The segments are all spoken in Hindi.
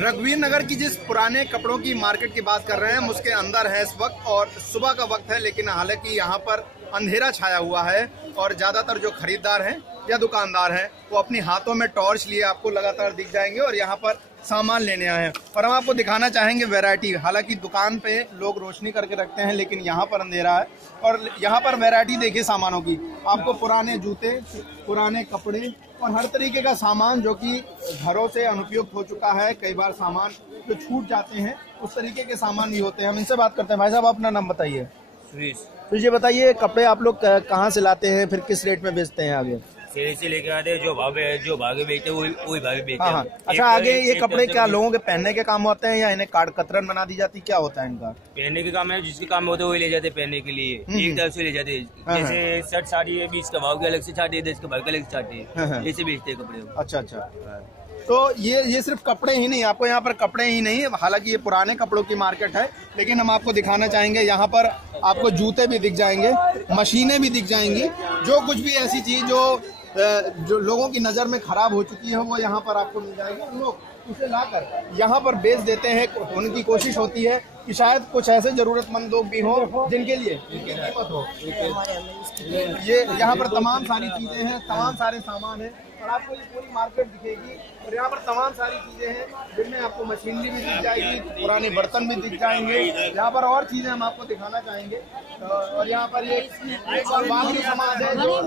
रघुवीर नगर की जिस पुराने कपड़ों की मार्केट की बात कर रहे हैं हम उसके अंदर है इस वक्त, और सुबह का वक्त है, लेकिन हालांकि यहाँ पर अंधेरा छाया हुआ है और ज्यादातर जो खरीदार हैं या दुकानदार हैं वो अपनी हाथों में टॉर्च लिए आपको लगातार दिख जाएंगे और यहाँ पर सामान लेने आए हैं। और हम आपको दिखाना चाहेंगे वैरायटी। हालांकि दुकान पे लोग रोशनी करके रखते हैं, लेकिन यहाँ पर अंधेरा है और यहाँ पर वैरायटी देखिए सामानों की। आपको पुराने जूते, पुराने कपड़े और हर तरीके का सामान जो कि घरों से अनुपयुक्त हो चुका है, कई बार सामान जो छूट जाते हैं उस तरीके के सामान भी होते हैं। हम इनसे बात करते हैं। भाई साहब अपना नाम बताइए। तो ये बताइए कपड़े आप लोग कहाँ से लाते हैं, फिर किस रेट में बेचते हैं? आगे से लेके आते हैं, जो भागे बेचते हैं वही भागे बेचते हैं। हाँ। अच्छा, आगे ये कपड़े क्या लोगों के पहनने के काम होते हैं या इन्हें काट कतरन बना दी जाती, क्या होता है इनका? पहनने के काम है, जिसके काम होते हैं वही ले जाते हैं पहनने के लिए। एक तरफ से ले जाते हैं, जैसे शर्ट साड़ी है 20 का भाव के अलग से चाहते हैं, 10 का भाव के अलग से चाहते हैं, ऐसे बेचते हैं कपड़े। अच्छा अच्छा। तो ये सिर्फ कपड़े ही नहीं, आपको यहाँ पर कपड़े ही नहीं, हालांकि ये पुराने कपड़ों की मार्केट है, लेकिन हम आपको दिखाना चाहेंगे यहाँ पर आपको जूते भी दिख जाएंगे, मशीनें भी दिख जाएंगी, जो कुछ भी ऐसी चीज जो लोगों की नज़र में खराब हो चुकी है वो यहाँ पर आपको मिल जाएगी। लोग उसे लाकर यहाँ पर बेच देते हैं। उनकी कोशिश होती है कि शायद कुछ ऐसे जरूरतमंद लोग भी हों जिनके लिए कीमत हो। ये यहाँ पर तमाम सारी चीजें हैं, तमाम सारे सामान है और आपको ये पूरी मार्केट दिखेगी और यहाँ पर तमाम सारी चीजें हैं जिनमें आपको मशीनरी भी दिख जाएगी, पुराने बर्तन भी दिख जाएंगे। यहाँ पर और चीजें हम आपको दिखाना चाहेंगे। और यहाँ पर ये बागरी समाज है जो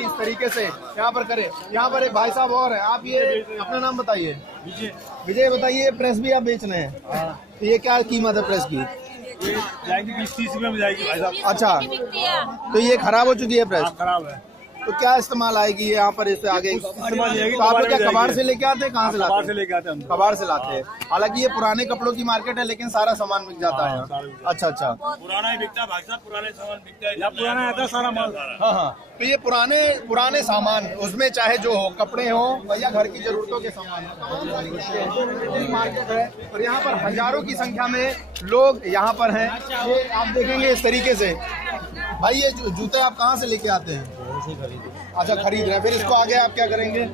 इस तरीके से यहाँ पर करे। यहाँ पर एक भाई साहब और है, आप ये अपना नाम बताइए। विजय बताइए, प्रेस भी आप बेच रहे हैं, तो ये क्या कीमत है प्रेस की? जाएगी 20-30 रुपए में जाएगी भाई साहब। अच्छा, तो ये खराब हो चुकी है प्रेस? खराब है। तो क्या इस्तेमाल आएगी यहाँ पर इससे आगे? तो आप लोग क्या कबाड़ से लेके आते हैं, कहाँ से लाते हैं? कबाड़ से लेके आते हैं। कबाड़ से लाते हैं। हालांकि ये पुराने कपड़ों की मार्केट है, लेकिन सारा सामान बिक जाता है। अच्छा अच्छा, पुराना ही बिकता है भाई साहब, पुराने सामान बिकता है, पुराना आता है सारा माल। हाँ हाँ, तो ये पुराने सामान, उसमें चाहे जो हो, कपड़े हो या घर की जरूरतों के सामान हो, मार्केट है। और यहाँ पर हजारों की संख्या में लोग यहाँ पर हैं। ये आप देखेंगे इस तरीके से। भाई ये जूते आप कहाँ से लेके आते हैं? अच्छा, खरीद रहे हैं, फिर इसको आगे आप क्या करेंगे?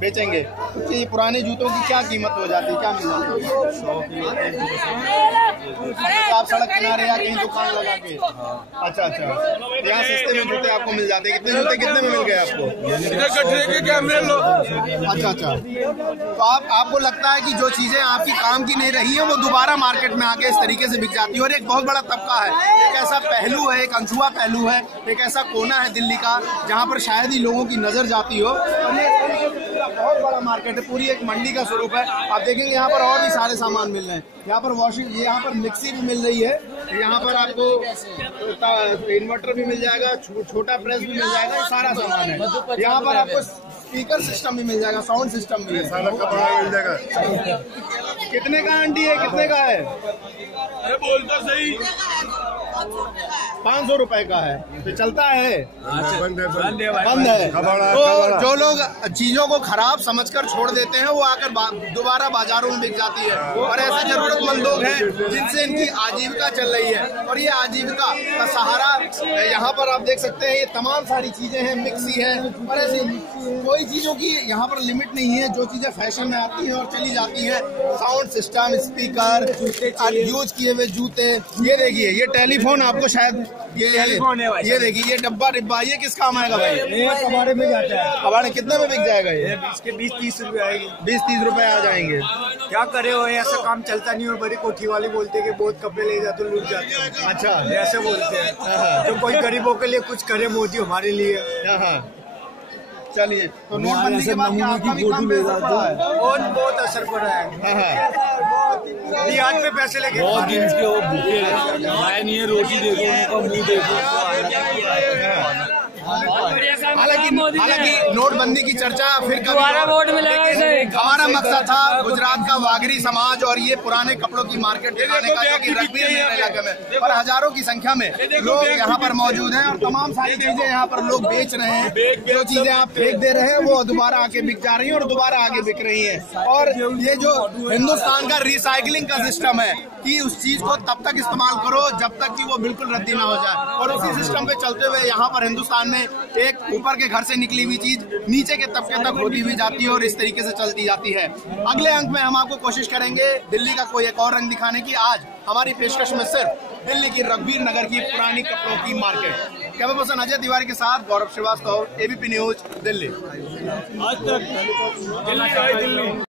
बेचेंगे। तो ये पुराने जूतों की क्या कीमत हो जाती है, क्या मिल जाती है? तो आप सड़क किनारे या कहीं दुकान लगा के? अच्छा अच्छा, यहाँ सस्ते में जूते आपको मिल जाते हैं। कितने जूते कितने में मिल गए आपको? अच्छा अच्छा, तो आपको लगता है कि जो चीजें आपकी काम की नहीं रही है वो दोबारा मार्केट में आके इस तरीके से बिक जाती है। और एक बहुत बड़ा तबका है, एक ऐसा पहलू है, एक अनछुआ पहलू है, एक ऐसा कोना है दिल्ली का जहाँ पर शायद ही लोगों की नजर जाती हो। और ये बहुत बड़ा मार्केट है, पूरी एक मंडी का स्वरूप है। आप देखेंगे यहाँ पर और भी सारे सामान मिल रहे हैं। यहाँ पर वॉशिंग, यहाँ पर मिक्सी भी मिल रही है, यहाँ पर आपको इन्वर्टर भी मिल जाएगा, छोटा प्रेस भी मिल जाएगा, ये सारा सामान है। यहाँ पर आपको स्पीकर सिस्टम भी मिल जाएगा, साउंड सिस्टम भी है। सारा कपड़ा मिल जाएगा। कितने का आंटी है, कितने का है? अरे बोल तो सही। 500 रुपए का है, तो चलता है? बंद है। तो जो लोग चीजों को खराब समझकर छोड़ देते हैं वो आकर दोबारा बाजारों में बिक जाती है। और ऐसे जरूरतमंद लोग हैं जिनसे इनकी आजीविका चल रही है और ये आजीविका का सहारा यहाँ पर आप देख सकते हैं। ये तमाम सारी चीजें हैं, मिक्सी है और ऐसी कोई चीजों की यहाँ पर लिमिट नहीं है। जो चीजें फैशन में आती हैं और चली जाती हैं, साउंड सिस्टम, स्पीकर, यूज किए हुए जूते। ये देखिए, ये टेलीफोन आपको शायद ये देखिए, ये डब्बा डिब्बा, ये किस काम आएगा भाई? कबाड़े में जाता है। कबाड़े कितने में बिक जाएगा ये? इसके 20-30 रुपए आएगी। 20-30 रुपए आ जाएंगे। क्या करे हो, ऐसा काम चलता नहीं। और बड़ी कोठी वाले बोलते हैं कि बहुत कपड़े ले जाते लूट जाते हैं। अच्छा, ऐसे बोलते हैं। जो कोई गरीबों के लिए कुछ करे मोदी हमारे लिए। चलिए, तो नोटबंदी के बाद आपका भी काम पे असर पड़ा है? बहुत असर पड़ा है। आज पे पैसे लेके बहुत दिन के वो भूखे खाए नहीं है, रोटी देखो, उनका मुंह देखो। हालांकि नोटबंदी की चर्चा फिर हमारा मकसद था गुजरात का वागरी समाज और ये पुराने कपड़ों की मार्केट दिखाने का, जो कि रघुवीर नगर इलाके में और हजारों की संख्या में लोग यहाँ पर मौजूद हैं और तमाम सारी चीजें यहाँ पर लोग बेच रहे हैं। जो चीजें आप फेंक दे रहे हैं वो दोबारा आके बिक जा रही है और दोबारा आगे बिक रही है। और ये जो हिंदुस्तान का रिसाइकलिंग का सिस्टम है कि उस चीज को तब तक इस्तेमाल करो जब तक कि वो बिल्कुल रद्दी ना हो जाए। और उसी सिस्टम पे चलते हुए यहाँ पर हिंदुस्तान में एक ऊपर के घर से निकली हुई चीज नीचे के तबके तक होती हुई जाती है और इस तरीके से चलती जाती है। अगले अंक में हम आपको कोशिश करेंगे दिल्ली का कोई एक और रंग दिखाने की। आज हमारी पेशकश में सिर्फ दिल्ली की रघुवीर नगर की पुरानी कपड़ों की market. Camera person Ajay Tiwari के साथ गौरव श्रीवास्तव, एबीपी न्यूज, दिल्ली। आज तक दिल्ली।